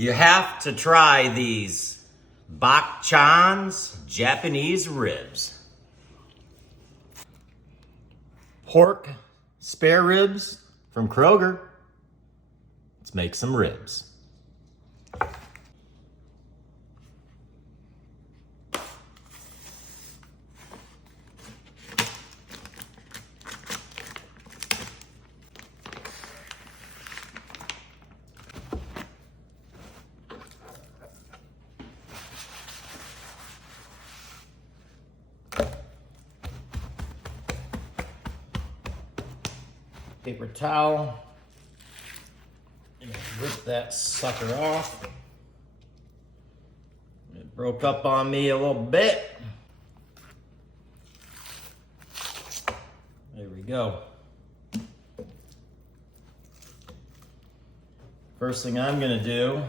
You have to try these Bak Chan's Japanese ribs. Pork spare ribs from Kroger. Let's make some ribs. Paper towel, and rip that sucker off. It broke up on me a little bit. There we go. First thing I'm gonna do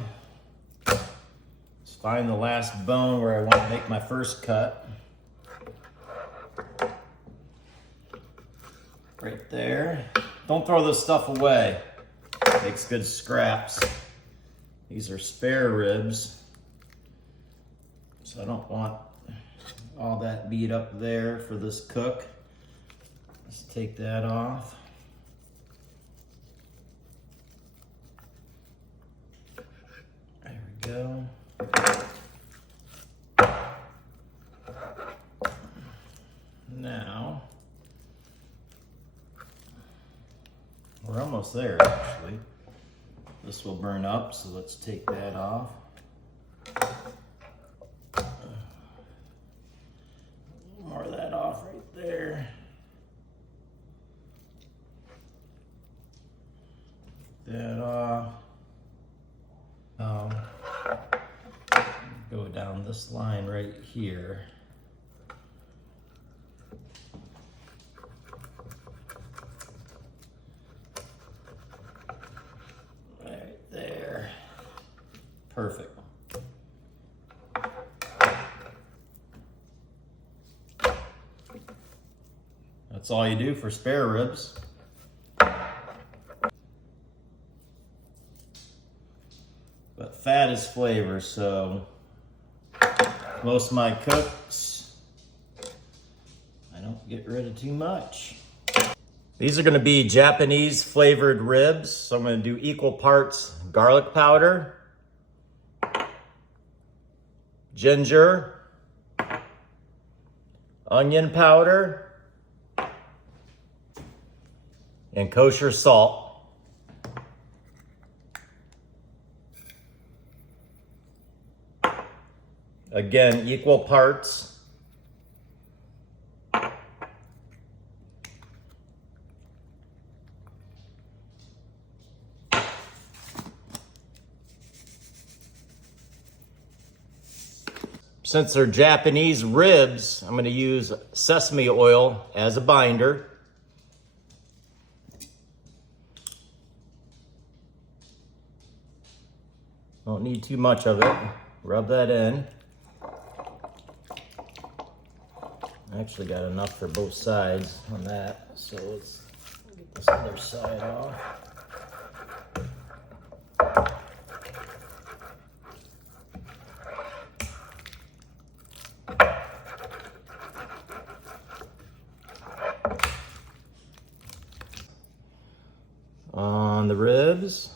is find the last bone where I want to make my first cut. Right there. Don't throw this stuff away. Makes good scraps. These are spare ribs, so I don't want all that beat up there for this cook. Let's take that off. There we go. Now, we're almost there, actually. This will burn up, so let's take that off. More of that off right there. That off. Go down this line right here. Perfect. That's all you do for spare ribs. But fat is flavor, so most of my cooks, I don't get rid of too much. These are going to be Japanese flavored ribs, so I'm going to do equal parts garlic powder, ginger, onion powder, and kosher salt. Again, equal parts. Since they're Japanese ribs, I'm going to use sesame oil as a binder. Don't need too much of it. Rub that in. I actually got enough for both sides on that, so let's get this other side off. On the ribs.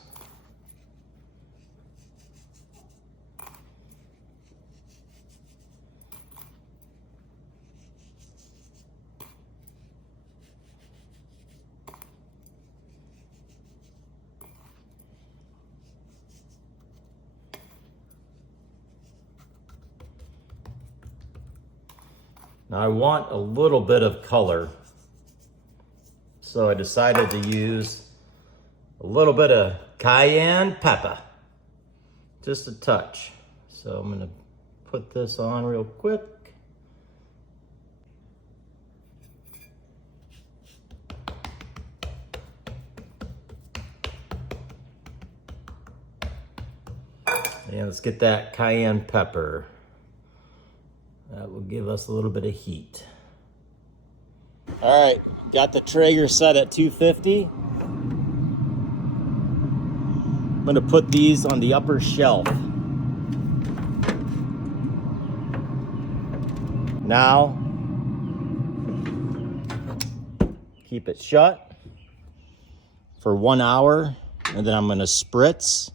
Now I want a little bit of color, so I decided to use a little bit of cayenne pepper, just a touch. So I'm gonna put this on real quick. And let's get that cayenne pepper. That will give us a little bit of heat. All right, got the Traeger set at 250. I'm gonna put these on the upper shelf. Now, keep it shut for 1 hour, and then I'm gonna spritz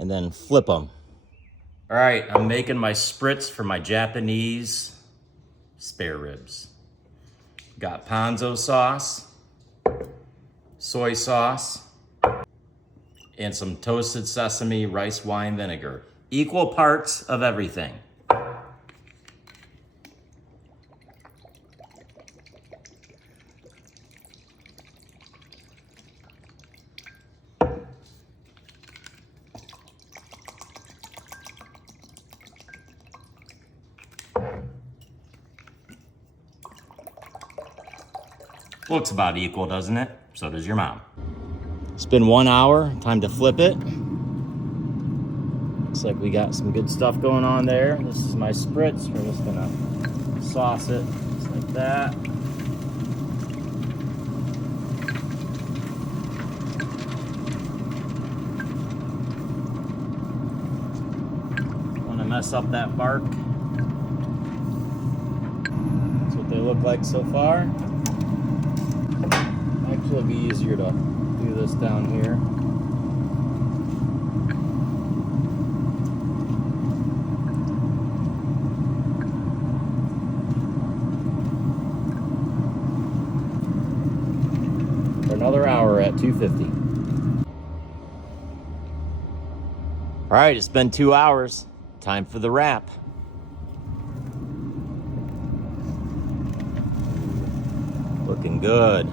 and then flip them. All right, I'm making my spritz for my Japanese spare ribs. Got ponzu sauce, soy sauce, and some toasted sesame rice wine vinegar. Equal parts of everything. Looks about equal, doesn't it? So does your mom. It's been 1 hour, time to flip it. Looks like we got some good stuff going on there. This is my spritz. We're just gonna sauce it just like that. Wanna mess up that bark. That's what they look like so far. Actually, it'll be easier to do this down here. For another hour at 250. All right, it's been 2 hours. Time for the wrap. Looking good.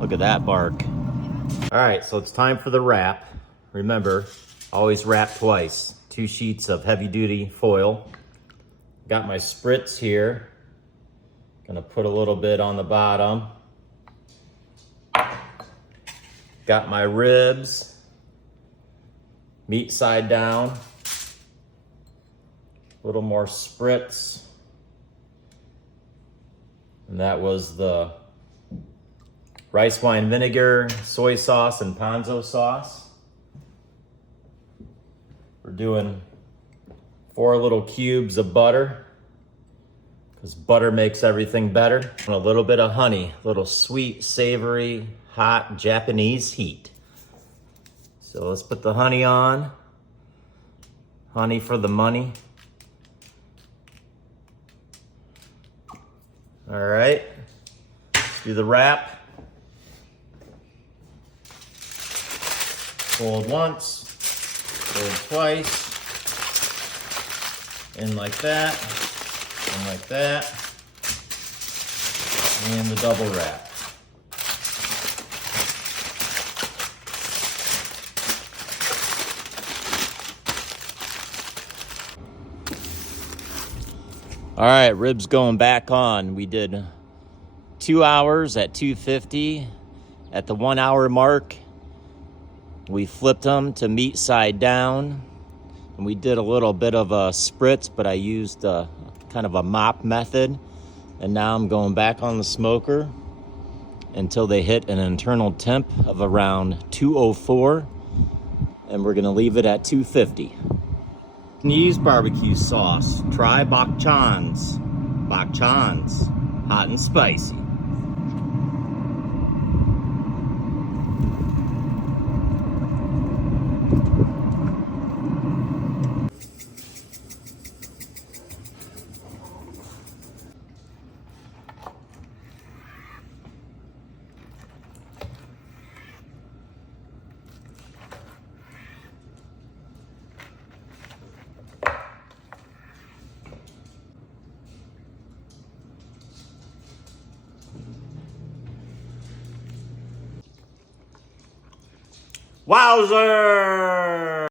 Look at that bark. All right, so it's time for the wrap. Remember, always wrap twice. 2 sheets of heavy duty foil. Got my spritz here. Gonna put a little bit on the bottom. Got my ribs. Meat side down. A little more spritz. And that was the rice wine vinegar, soy sauce, and ponzu sauce. We're doing 4 little cubes of butter, because butter makes everything better. And a little bit of honey, a little sweet, savory, hot Japanese heat. So let's put the honey on. Honey for the money. All right, do the wrap. Fold once, fold twice, in like that, and like that, and the double wrap. All right, ribs going back on. We did 2 hours at 250. At the 1 hour mark, we flipped them to meat side down. And we did a little bit of a spritz, but I used kind of a mop method. And now I'm going back on the smoker until they hit an internal temp of around 204. And we're gonna leave it at 250. Use barbecue sauce. Try Bak Chan's. Bak Chan's. Hot and spicy. Wowzer!